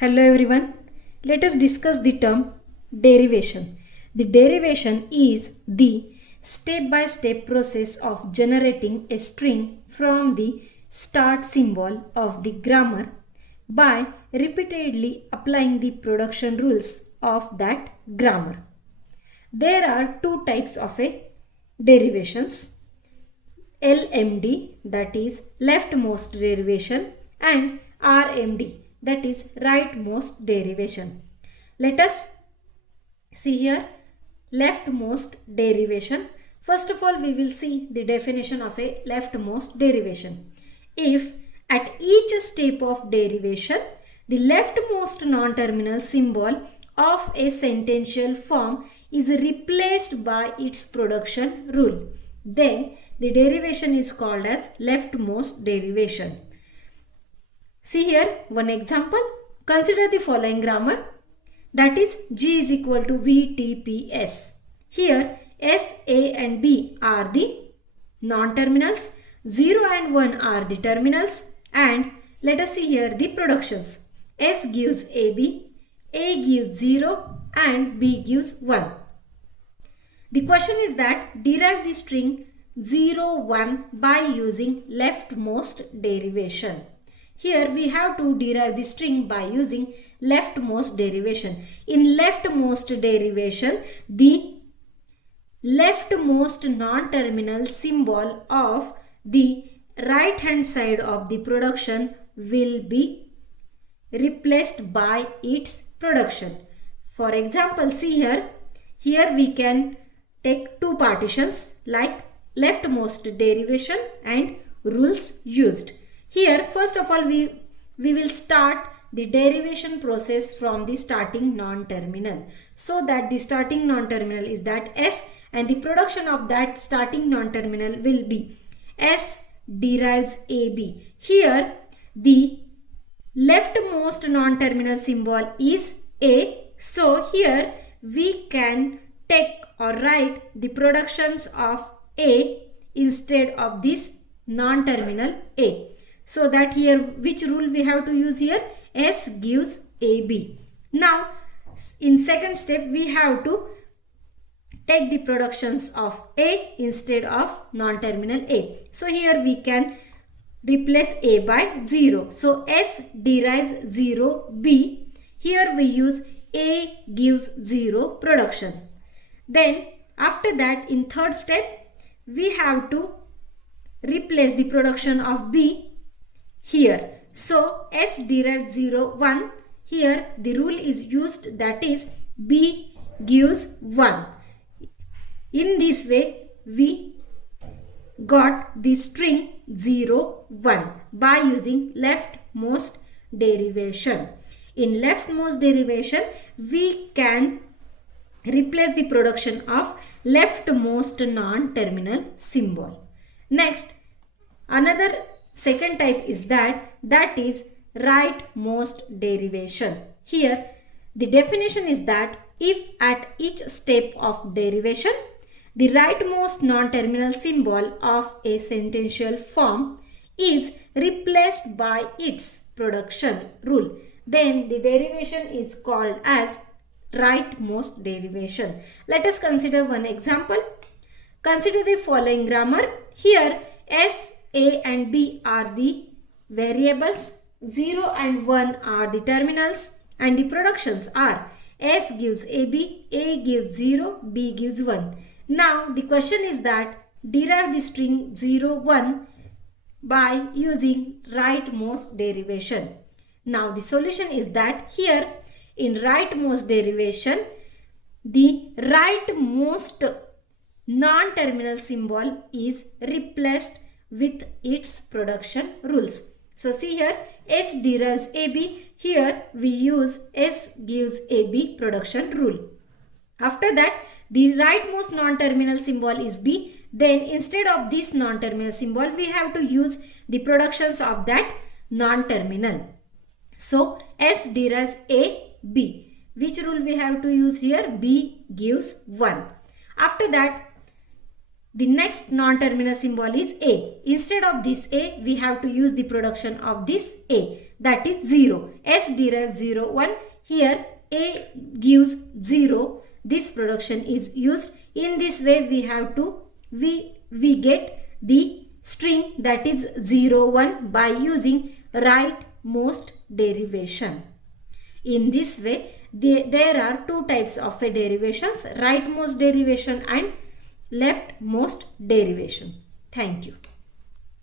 Hello everyone. Let us discuss the term derivation. The derivation is the step-by-step process of generating a string from the start symbol of the grammar by repeatedly applying the production rules of that grammar. There are two types of derivations. LMD, that is leftmost derivation, and RMD, that is rightmost derivation. Let us see here leftmost derivation. First of all, we will see the definition of a leftmost derivation. If at each step of derivation, the leftmost non-terminal symbol of a sentential form is replaced by its production rule, then the derivation is called as leftmost derivation. See here one example. Consider the following grammar, that is G is equal to VTPS. Here S, A and B are the non-terminals, 0 and 1 are the terminals, and let us see here the productions. S gives AB, A gives 0 and B gives 1. The question is that derive the string 0, 1 by using leftmost derivation. Here we have to derive the string by using leftmost derivation. In leftmost derivation, the leftmost non-terminal symbol of the right hand side of the production will be replaced by its production. For example, see here we can take two partitions like leftmost derivation and rules used. Here first of all we will start the derivation process from the starting non-terminal, so that the starting non-terminal is that S, and the production of that starting non-terminal will be S derives AB. Here the leftmost non-terminal symbol is A, so here we can take or write the productions of A instead of this non-terminal A. So that here which rule we have to use here? S gives AB. Now in second step we have to take the productions of A instead of non-terminal A. So here we can replace A by 0. So S derives 0 B. Here we use A gives 0 production. Then after that in third step we have to replace the production of B here. So S derives 0, 1. Here the rule is used, that is B gives 1. In this way we got the string 0, 1 by using leftmost derivation. In leftmost derivation we can replace the production of leftmost non-terminal symbol. Next, another second type is that is rightmost derivation. Here the definition is that if at each step of derivation the rightmost non-terminal symbol of a sentential form is replaced by its production rule, then the derivation is called as rightmost derivation. Let us consider one example. Consider the following grammar. Here S, A and B are the variables, 0 and 1 are the terminals, and the productions are S gives AB, A gives 0, B gives 1. Now the question is that derive the string 0, 1 by using rightmost derivation. Now the solution is that here in rightmost derivation the rightmost non-terminal symbol is replaced with its production rules. So see here S derives AB, here we use S gives AB production rule. After that the rightmost non-terminal symbol is B, then instead of this non-terminal symbol we have to use the productions of that non-terminal. So S derives A, B. Which rule we have to use here? B gives 1. After that The next non-terminal symbol is A. Instead of this A, we have to use the production of this A, that is 0. S derives 0, 1. Here A gives 0. This production is used. In this way, we have to we get the string that is 0, 1 by using rightmost derivation. In this way, there are two types of derivations, rightmost derivation and leftmost derivation. Thank you.